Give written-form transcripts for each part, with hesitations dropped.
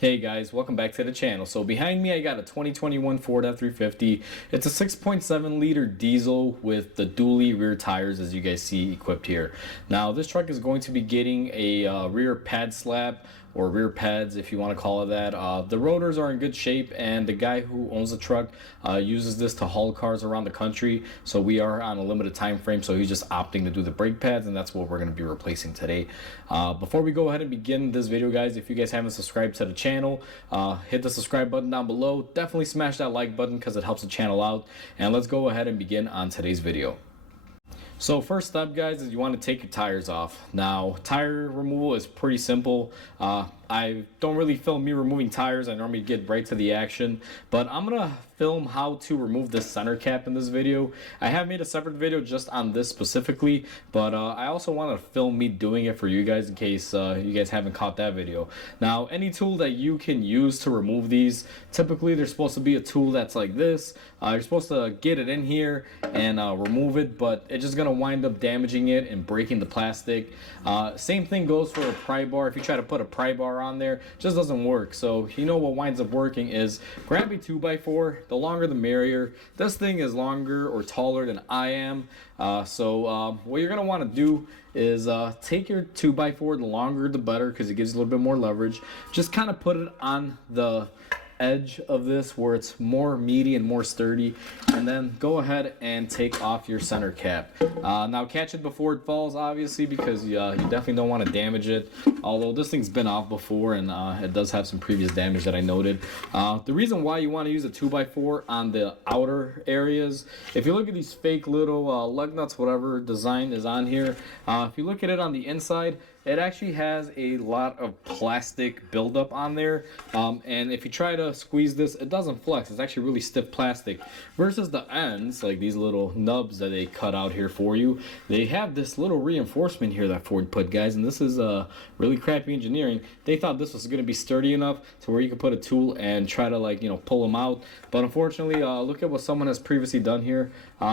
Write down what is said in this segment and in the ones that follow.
Hey guys, welcome back to the channel. So behind me I got a 2021 Ford F350. It's a 6.7 liter diesel with the dually rear tires, as you guys see equipped here. Now this truck is going to be getting a rear pad slab, or rear pads if you want to call it that. The rotors are in good shape, and the guy who owns the truck uses this to haul cars around the country, so we are on a limited time frame, so he's just opting to do the brake pads, and that's what we're going to be replacing today. Before we go ahead and begin this video, guys, if you guys haven't subscribed to the channel, hit the subscribe button down below. Definitely smash that like button because it helps the channel out, and let's go ahead and begin on today's video. So first step, guys, is you want to take your tires off. Now, tire removal is pretty simple. I don't really film me removing tires. I normally get right to the action, but I'm gonna film how to remove this center cap in this video. I have made a separate video just on this specifically, but I also want to film me doing it for you guys in case you guys haven't caught that video. Now, any tool that you can use to remove these, typically there's supposed to be a tool that's like this. You're supposed to get it in here and remove it, but it's just gonna wind up damaging it and breaking the plastic. Same thing goes for a pry bar. If you try to put a pry bar on there, it just doesn't work. So you know what winds up working is grab a 2x4. The longer the merrier. This thing is longer or taller than I am. What you're gonna want to do is take your 2x4. The longer the better, because it gives you a little bit more leverage. Just kind of put it on the edge of this where it's more meaty and more sturdy, and then go ahead and take off your center cap. Now catch it before it falls, obviously, because you definitely don't want to damage it, although this thing's been off before, and it does have some previous damage that I noted. The reason why you want to use a 2x4 on the outer areas, if you look at these fake little lug nuts, whatever design is on here, if you look at it on the inside, it actually has a lot of plastic buildup on there, and if you try to squeeze this, it doesn't flex. It's actually really stiff plastic, versus the ends, like these little nubs that they cut out here for you. They have this little reinforcement here that Ford put, guys, and this is really crappy engineering. They thought this was going to be sturdy enough to where you could put a tool and try to, like, pull them out, but unfortunately, look at what someone has previously done here.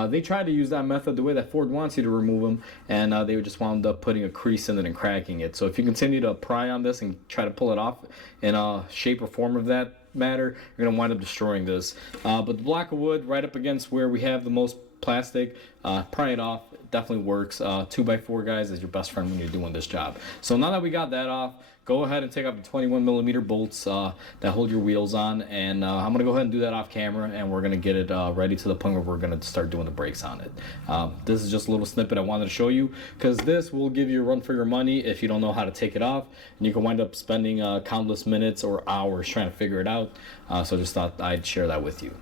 They tried to use that method the way that Ford wants you to remove them, and they just wound up putting a crease in it and cracking it. So if you continue to pry on this and try to pull it off in a shape or form of that matter, you're gonna wind up destroying this. But the block of wood right up against where we have the most plastic, pry it off. It definitely works. 2x4, guys, is your best friend when you're doing this job. So now that we got that off, go ahead and take off the 21mm bolts that hold your wheels on, and I'm gonna go ahead and do that off camera, and we're gonna get it ready to the point where we're gonna start doing the brakes on it. This is just a little snippet I wanted to show you, because this will give you a run for your money if you don't know how to take it off, and you can wind up spending countless minutes or hours trying to figure it out. So just thought I'd share that with you.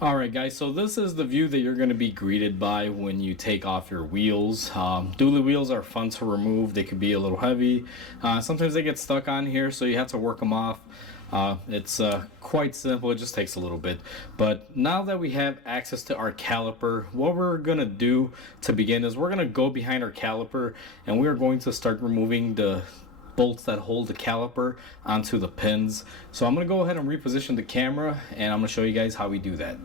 Alright, guys, so this is the view that you're going to be greeted by when you take off your wheels. Dually wheels are fun to remove. They can be a little heavy. Sometimes they get stuck on here, so you have to work them off. It's quite simple. It just takes a little bit. But now that we have access to our caliper, what we're going to do to begin is we're going to go behind our caliper, and we're going to start removing the bolts that hold the caliper onto the pins. So I'm going to go ahead and reposition the camera, and I'm going to show you guys how we do that.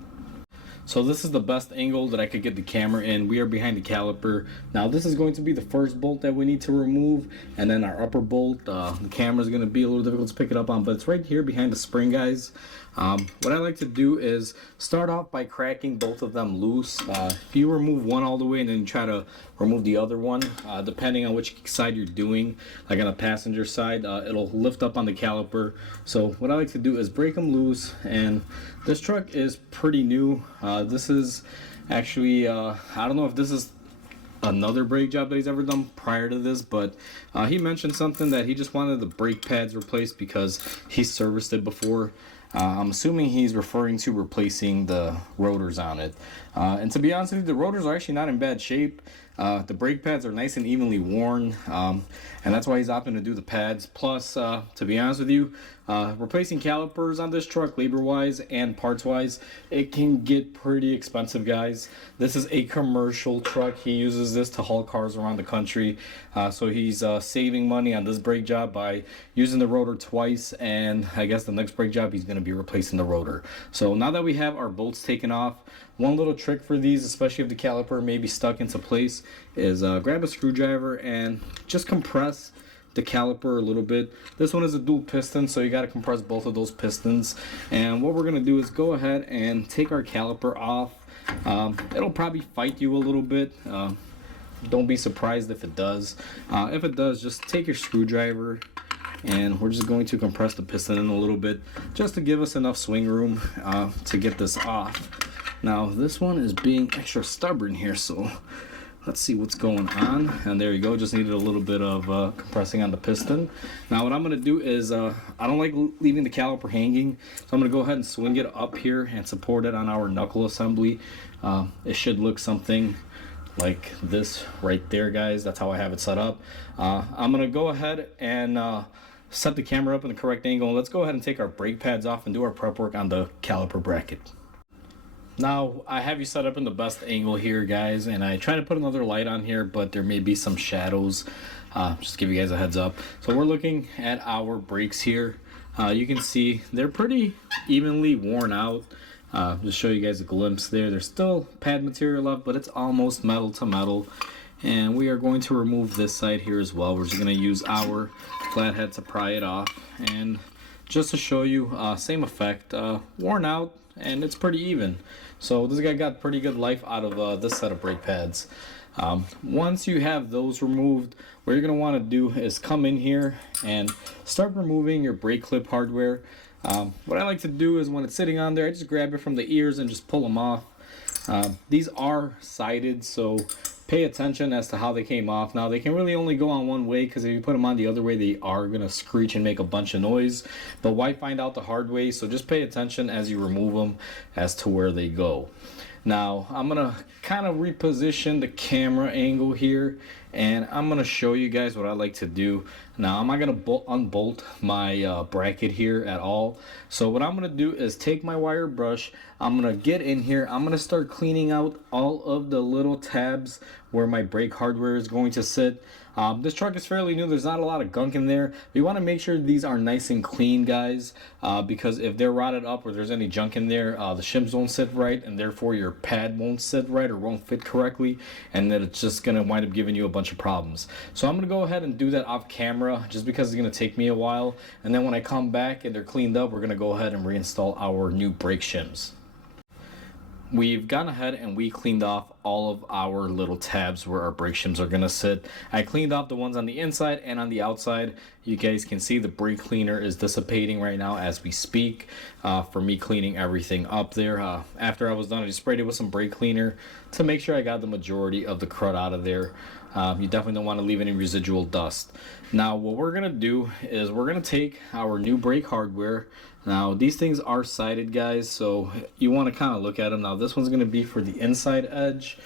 So this is the best angle that I could get the camera in. We are behind the caliper. Now this is going to be the first bolt that we need to remove, and then our upper bolt, the camera is going to be a little difficult to pick it up on, but it's right here behind the spring, guys. What I like to do is start off by cracking both of them loose. If you remove one all the way and then try to remove the other one, depending on which side you're doing, like on the passenger side, it'll lift up on the caliper. So what I like to do is break them loose, and this truck is pretty new. This is actually, I don't know if this is another brake job that he's ever done prior to this, but he mentioned something that he just wanted the brake pads replaced because he serviced it before. I'm assuming he's referring to replacing the rotors on it. And to be honest with you, the rotors are actually not in bad shape. The brake pads are nice and evenly worn, and that's why he's opting to do the pads. Plus, to be honest with you, replacing calipers on this truck, labor-wise and parts-wise, it can get pretty expensive, guys. This is a commercial truck. He uses this to haul cars around the country, so he's saving money on this brake job by using the rotor twice, and I guess the next brake job he's going to be replacing the rotor. So now that we have our bolts taken off, one little trick for these, especially if the caliper may be stuck into place, is grab a screwdriver and just compress the caliper a little bit. This one is a dual piston, so you got to compress both of those pistons. And what we're going to do is go ahead and take our caliper off. It'll probably fight you a little bit. Don't be surprised if it does. If it does, just take your screwdriver, and we're just going to compress the piston in a little bit just to give us enough swing room to get this off. Now this one is being extra stubborn here, so let's see what's going on. And there you go, just needed a little bit of compressing on the piston. Now what I'm going to do is, I don't like leaving the caliper hanging, so I'm going to go ahead and swing it up here and support it on our knuckle assembly. It should look something like this right there, guys. That's how I have it set up. I'm going to go ahead and set the camera up in the correct angle. Let's go ahead and take our brake pads off and do our prep work on the caliper bracket. Now I have you set up in the best angle here, guys, and I try to put another light on here, but there may be some shadows. Just give you guys a heads up. So we're looking at our brakes here. You can see they're pretty evenly worn out. Just show you guys a glimpse there. There's still pad material left, but it's almost metal to metal. And we are going to remove this side here as well. We're just going to use our flathead to pry it off. And just to show you, same effect, worn out, and it's pretty even. So this guy got pretty good life out of this set of brake pads. Once you have those removed, what you're going to want to do is come in here and start removing your brake clip hardware. What I like to do is when it's sitting on there, I just grab it from the ears and just pull them off. These are sided, so pay attention as to how they came off. Now they can really only go on one way, because if you put them on the other way, they are going to screech and make a bunch of noise. But why find out the hard way? So just pay attention as you remove them as to where they go. Now I'm going to kind of reposition the camera angle here, and I'm going to show you guys what I like to do. Now I'm not going to unbolt my bracket here at all. So what I'm going to do is take my wire brush, I'm going to get in here, I'm going to start cleaning out all of the little tabs where my brake hardware is going to sit. This truck is fairly new, there's not a lot of gunk in there. We want to make sure these are nice and clean, guys, because if they're rotted up or there's any junk in there, the shims won't sit right, and therefore your pad won't sit right or won't fit correctly, and then it's just going to wind up giving you a bunch of problems. So I'm going to go ahead and do that off camera, just because it's going to take me a while, and then when I come back and they're cleaned up, we're going to go ahead and reinstall our new brake shims. We've gone ahead and we cleaned off all of our little tabs where our brake shims are going to sit. I cleaned off the ones on the inside and on the outside. You guys can see the brake cleaner is dissipating right now as we speak, for me cleaning everything up there. After I was done, I just sprayed it with some brake cleaner to make sure I got the majority of the crud out of there. You definitely don't want to leave any residual dust. Now what we're going to do is we're going to take our new brake hardware. Now these things are sided, guys, so you want to kind of look at them. Now this one's going to be for the inside edge.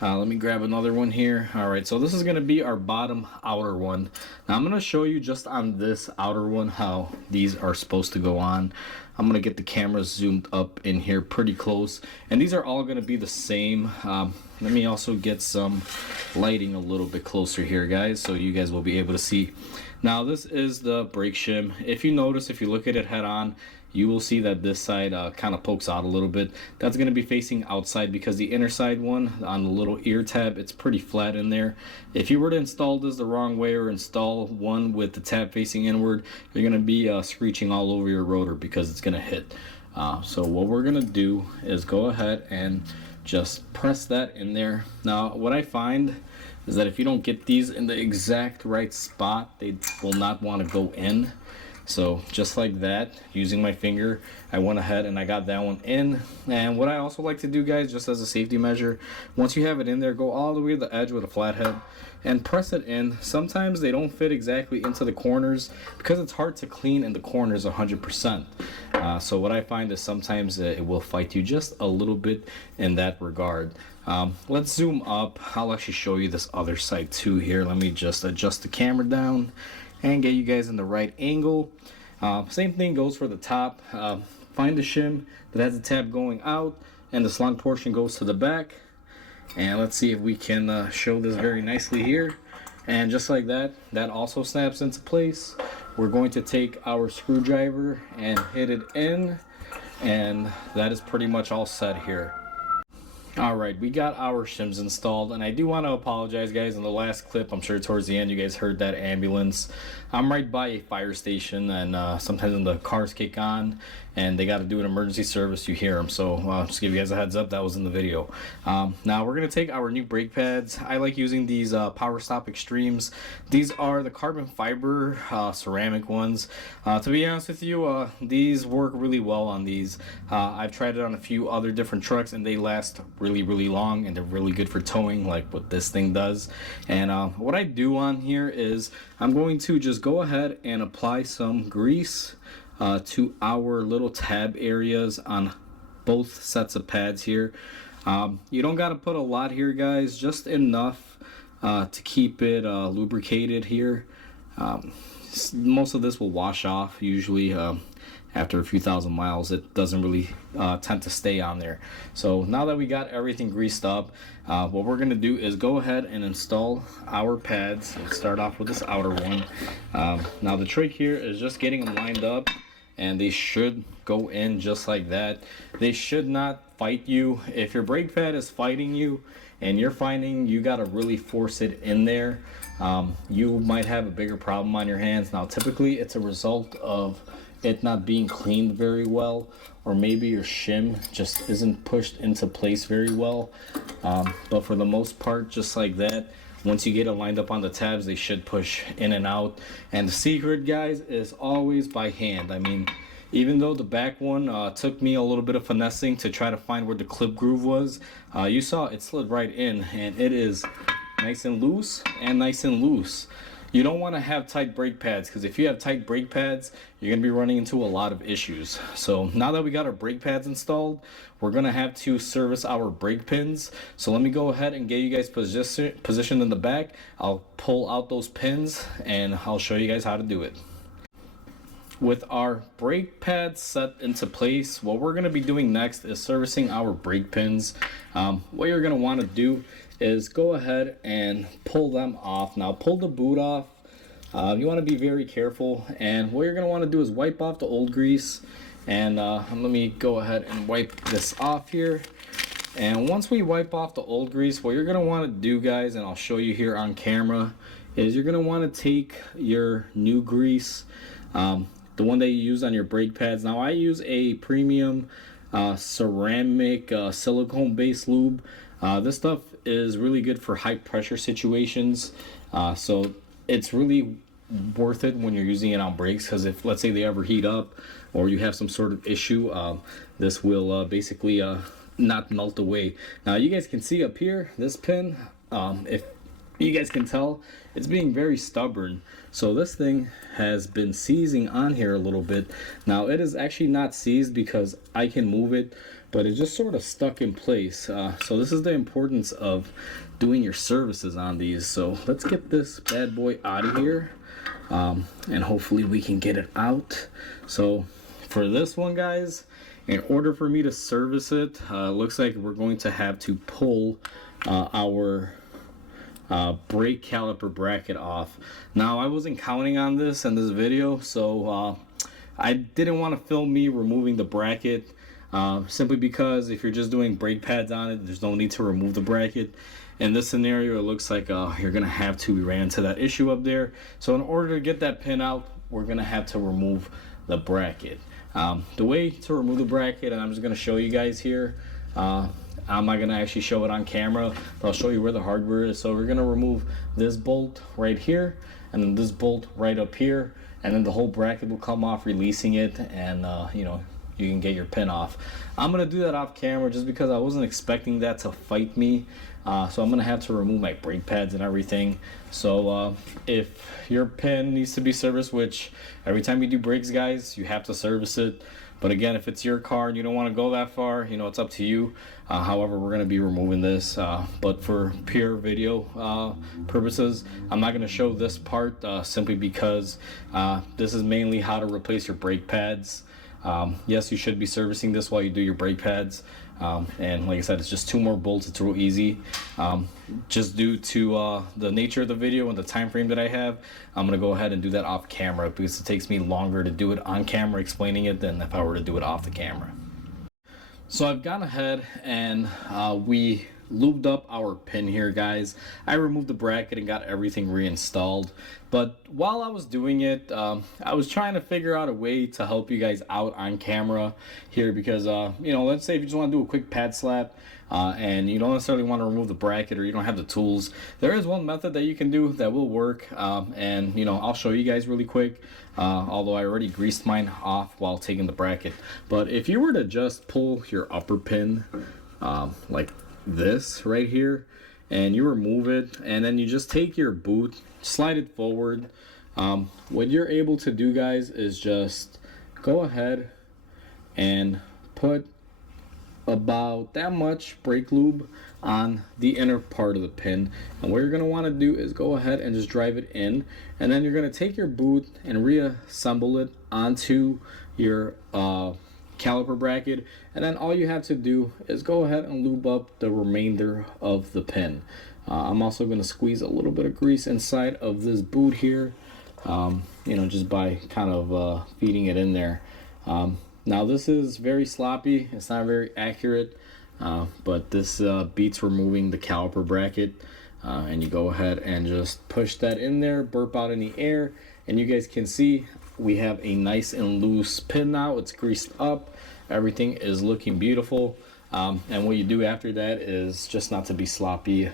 Let me grab another one here. Alright, so this is going to be our bottom outer one. Now I'm going to show you just on this outer one how these are supposed to go on. I'm going to get the camera zoomed up in here pretty close, and these are all going to be the same. Let me also get some lighting a little bit closer here, guys, so you guys will be able to see. Now this is the brake shim. If you notice, if you look at it head on, you will see that this side kind of pokes out a little bit. That's going to be facing outside, because the inner side one on the little ear tab, it's pretty flat in there. If you were to install this the wrong way or install one with the tab facing inward, you're going to be screeching all over your rotor because it's going to hit. So what we're going to do is go ahead and just press that in there. Now what I find is that if you don't get these in the exact right spot, they will not want to go in. So just like that, using my finger, I went ahead and I got that one in. And what I also like to do, guys, just as a safety measure, once you have it in there, go all the way to the edge with a flathead and press it in. Sometimes they don't fit exactly into the corners because it's hard to clean in the corners 100%. So what I find is sometimes it will fight you just a little bit in that regard. Let's zoom up. I'll actually show you this other side too here. Let me just adjust the camera down and get you guys in the right angle. Same thing goes for the top. Find the shim that has the tab going out and the slung portion goes to the back. And let's see if we can show this very nicely here. And just like that, that also snaps into place. We're going to take our screwdriver and hit it in, and that is pretty much all set here. Alright, we got our shims installed, and I do want to apologize, guys. In the last clip, I'm sure towards the end you guys heard that ambulance. I'm right by a fire station, and sometimes when the cars kick on and they got to do an emergency service, you hear them. So just give you guys a heads up, that was in the video. Now we're going to take our new brake pads. I like using these Power Stop Extremes. These are the carbon fiber ceramic ones. To be honest with you, these work really well on these. I've tried it on a few other different trucks, and they last really long, and they're really good for towing, like what this thing does. And what I do on here is I'm going to just go ahead and apply some grease to our little tab areas on both sets of pads here. You don't got to put a lot here, guys, just enough to keep it lubricated here. Most of this will wash off usually after a few thousand miles. It doesn't really tend to stay on there. So now that we got everything greased up, what we're gonna do is go ahead and install our pads. Let's start off with this outer one. Now the trick here is just getting them lined up, and they should go in just like that. They should not fight you. If your brake pad is fighting you and you're finding you gotta really force it in there, you might have a bigger problem on your hands. Now typically it's a result of it not being cleaned very well, or maybe your shim just isn't pushed into place very well. But for the most part, just like that, once you get it lined up on the tabs, they should push in and out. And the secret, guys, is always by hand. I mean, even though the back one took me a little bit of finessing to try to find where the clip groove was, you saw it slid right in, and it is nice and loose and nice and loose. You don't want to have tight brake pads, because if you have tight brake pads, you're going to be running into a lot of issues. So now that we got our brake pads installed, we're going to have to service our brake pins. So let me go ahead and get you guys positioned in the back. I'll pull out those pins and I'll show you guys how to do it. With our brake pads set into place, what we're going to be doing next is servicing our brake pins. What you're going to want to do is go ahead and pull them off. Now pull the boot off. You want to be very careful, and what you're going to want to do is wipe off the old grease. And let me go ahead and wipe this off here. And once we wipe off the old grease, what you're going to want to do, guys, and I'll show you here on camera, is you're going to want to take your new grease, the one that you use on your brake pads. Now I use a premium ceramic silicone based lube. This stuff is really good for high pressure situations, so it's really worth it when you're using it on brakes, because if, let's say, they ever heat up or you have some sort of issue, this will basically not melt away. Now you guys can see up here, this pin, if you guys can tell, it's being very stubborn. So this thing has been seizing on here a little bit. Now it is actually not seized because I can move it, but it just sort of stuck in place. So this is the importance of doing your services on these. So let's get this bad boy out of here, and hopefully we can get it out. So for this one, guys, in order for me to service it, looks like we're going to have to pull our brake caliper bracket off. Now I wasn't counting on this in this video, so I didn't want to film me removing the bracket, simply because if you're just doing brake pads on it, there's no need to remove the bracket. In this scenario, it looks like you're gonna have to. We ran into that issue up there, so in order to get that pin out, we're gonna have to remove the bracket. The way to remove the bracket, and I'm just gonna show you guys here, I'm not gonna actually show it on camera, but I'll show you where the hardware is. So we're gonna remove this bolt right here, and then this bolt right up here, and then the whole bracket will come off, releasing it, and you know, you can get your pin off. I'm gonna do that off camera just because I wasn't expecting that to fight me. So I'm gonna have to remove my brake pads and everything. So if your pin needs to be serviced, which every time you do brakes, guys, you have to service it. But again, if it's your car and you don't want to go that far, you know, it's up to you. However, we're going to be removing this. But for pure video purposes, I'm not going to show this part simply because this is mainly how to replace your brake pads. Yes, you should be servicing this while you do your brake pads. And like I said, it's just 2 more bolts. It's real easy. Just due to the nature of the video and the time frame that I have, I'm gonna go ahead and do that off camera because it takes me longer to do it on camera explaining it than if I were to do it off the camera. So I've gone ahead and we lubed up our pin here, guys. I removed the bracket and got everything reinstalled. But while I was doing it, I was trying to figure out a way to help you guys out on camera here because, you know, let's say if you just want to do a quick pad slap and you don't necessarily want to remove the bracket or you don't have the tools, there is one method that you can do that will work. And, you know, I'll show you guys really quick. Although I already greased mine off while taking the bracket. But if you were to just pull your upper pin like this right here, and you remove it, and then you just take your boot, slide it forward, what you're able to do, guys, is just go ahead and put about that much brake lube on the inner part of the pin. And what you're going to want to do is go ahead and just drive it in, and then you're going to take your boot and reassemble it onto your caliper bracket, and then all you have to do is go ahead and lube up the remainder of the pin. I'm also going to squeeze a little bit of grease inside of this boot here, you know, just by kind of feeding it in there. Now this is very sloppy, it's not very accurate, but this beats removing the caliper bracket, and you go ahead and just push that in there, burp out any air, and you guys can see we have a nice and loose pin now. It's greased up, everything is looking beautiful, and what you do after that is, just not to be sloppy,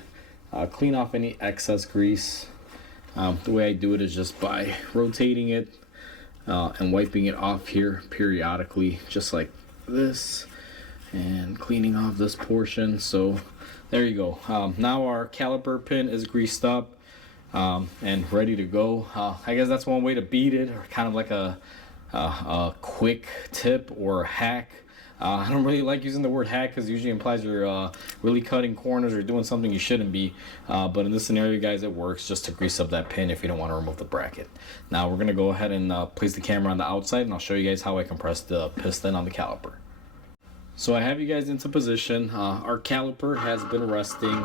clean off any excess grease. The way I do it is just by rotating it and wiping it off here periodically, just like this, and cleaning off this portion. So there you go. Now our caliper pin is greased up and ready to go. I guess that's one way to beat it, or kind of like a quick tip or hack. I don't really like using the word hack because it usually implies you're really cutting corners or doing something you shouldn't be. But in this scenario, guys, it works just to grease up that pin if you don't want to remove the bracket. Now we're going to go ahead and place the camera on the outside, and I'll show you guys how I compress the piston on the caliper. So I have you guys into position. Our caliper has been resting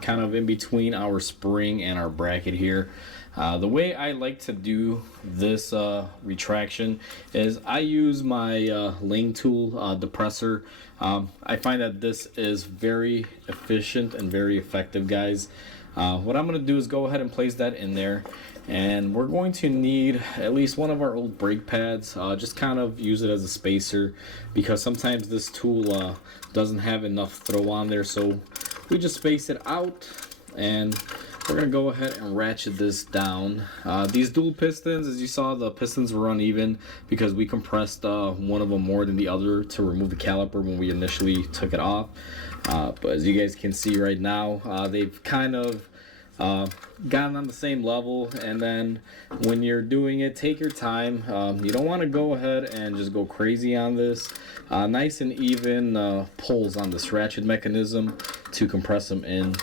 kind of in between our spring and our bracket here. The way I like to do this retraction is I use my laying tool depressor. I find that this is very efficient and very effective, guys. What I'm going to do is go ahead and place that in there, and we're going to need at least one of our old brake pads. Just kind of use it as a spacer because sometimes this tool doesn't have enough throw on there, so we just space it out, and we're going to go ahead and ratchet this down. These dual pistons, as you saw, the pistons were uneven because we compressed one of them more than the other to remove the caliper when we initially took it off. But as you guys can see right now, they've kind of gotten on the same level. And then when you're doing it, take your time. You don't want to go ahead and just go crazy on this. Nice and even pulls on this ratchet mechanism to compress them in.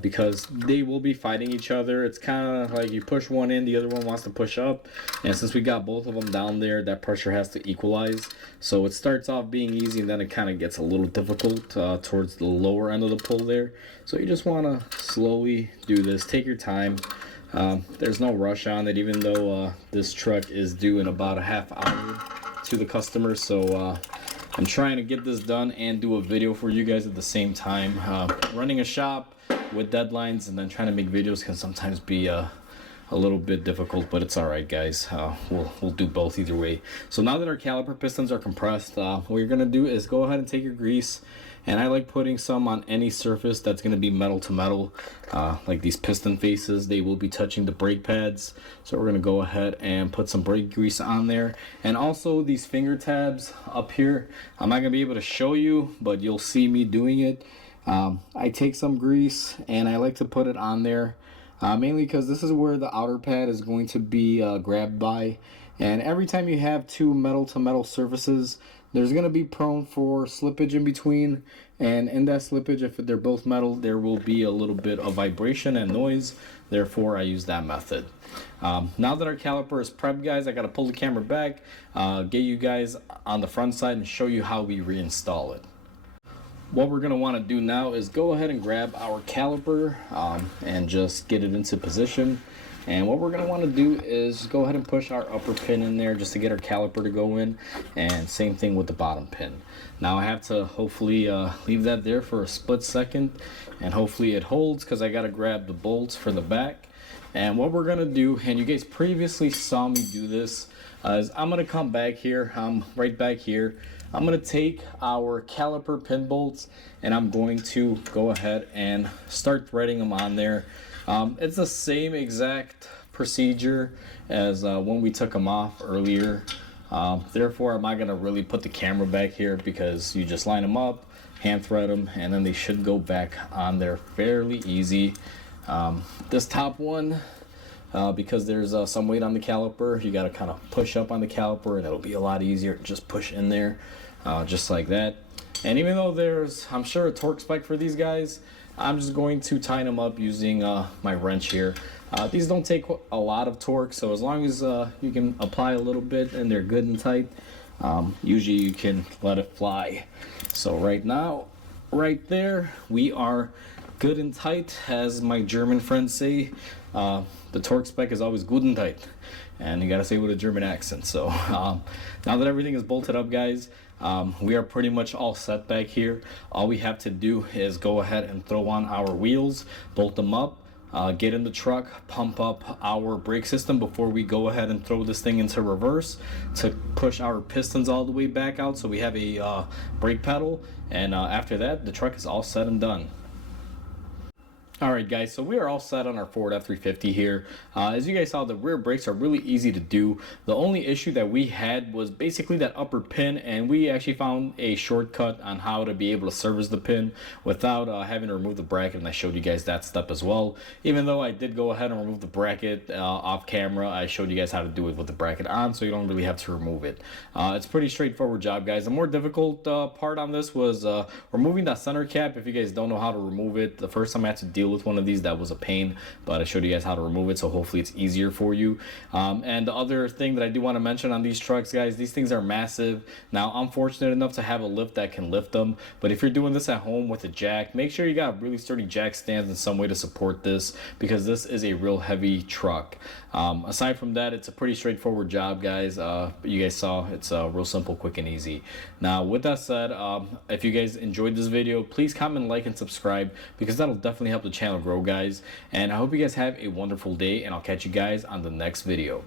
Because they will be fighting each other. It's kind of like you push one in, the other one wants to push up, and since we got both of them down there, that pressure has to equalize. So it starts off being easy, and then it kind of gets a little difficult towards the lower end of the pull there. So you just want to slowly do this, take your time. There's no rush on it, even though this truck is due in about a half hour to the customer. So I'm trying to get this done and do a video for you guys at the same time. Running a shop with deadlines and then trying to make videos can sometimes be a little bit difficult, but it's all right, guys. We'll do both either way. So now that our caliper pistons are compressed, what you're gonna do is go ahead and take your grease, and I like putting some on any surface that's gonna be metal to metal, like these piston faces. They will be touching the brake pads, so we're gonna go ahead and put some brake grease on there. And also these finger tabs up here, I'm not gonna be able to show you, but you'll see me doing it. I take some grease and I like to put it on there, mainly because this is where the outer pad is going to be grabbed by, and every time you have two metal to metal surfaces, there's going to be prone for slippage in between, and in that slippage, if they're both metal, there will be a little bit of vibration and noise. Therefore I use that method. Now that our caliper is prepped, guys, I got to pull the camera back, get you guys on the front side and show you how we reinstall it. What we're going to want to do now is go ahead and grab our caliper and just get it into position. And what we're going to want to do is go ahead and push our upper pin in there just to get our caliper to go in, and same thing with the bottom pin. Now I have to hopefully leave that there for a split second, and hopefully it holds because I got to grab the bolts for the back. And what we're going to do, and you guys previously saw me do this, is I'm going to come back here, right back here. I'm going to take our caliper pin bolts and I'm going to go ahead and start threading them on there. It's the same exact procedure as when we took them off earlier. Therefore, I'm not going to really put the camera back here because you just line them up, hand thread them, and then they should go back on there fairly easy. This top one, because there's some weight on the caliper, you got to kind of push up on the caliper and it'll be a lot easier. Just push in there, just like that. And even though there's, I'm sure, a torque spike for these guys, I'm just going to tighten them up using my wrench here. These don't take a lot of torque, so as long as you can apply a little bit and they're good and tight, usually you can let it fly. So right now, right there, we are good and tight. As my German friends say, the torque spec is always good and tight, and you gotta say it with a German accent. So now that everything is bolted up, guys, we are pretty much all set back here. All we have to do is go ahead and throw on our wheels, bolt them up, get in the truck, pump up our brake system before we go ahead and throw this thing into reverse to push our pistons all the way back out so we have a brake pedal, and after that the truck is all said and done. Alright guys, so we are all set on our Ford F350 here. As you guys saw, the rear brakes are really easy to do. The only issue that we had was basically that upper pin, and we actually found a shortcut on how to be able to service the pin without having to remove the bracket, and I showed you guys that step as well. Even though I did go ahead and remove the bracket off camera, I showed you guys how to do it with the bracket on, so you don't really have to remove it. It's a pretty straightforward job, guys. The more difficult part on this was removing that center cap. If you guys don't know how to remove it, the first time I had to deal with one of these, that was a pain, but I showed you guys how to remove it, so hopefully it's easier for you. And the other thing that I do want to mention on these trucks, guys, these things are massive. Now I'm fortunate enough to have a lift that can lift them, but if you're doing this at home with a jack, make sure you got really sturdy jack stands and some way to support this, because this is a real heavy truck. Aside from that, it's a pretty straightforward job, guys. You guys saw it's real simple, quick, and easy. Now with that said, if you guys enjoyed this video, please comment, like, and subscribe, because that'll definitely help the channel grow, guys. And I hope you guys have a wonderful day, and I'll catch you guys on the next video.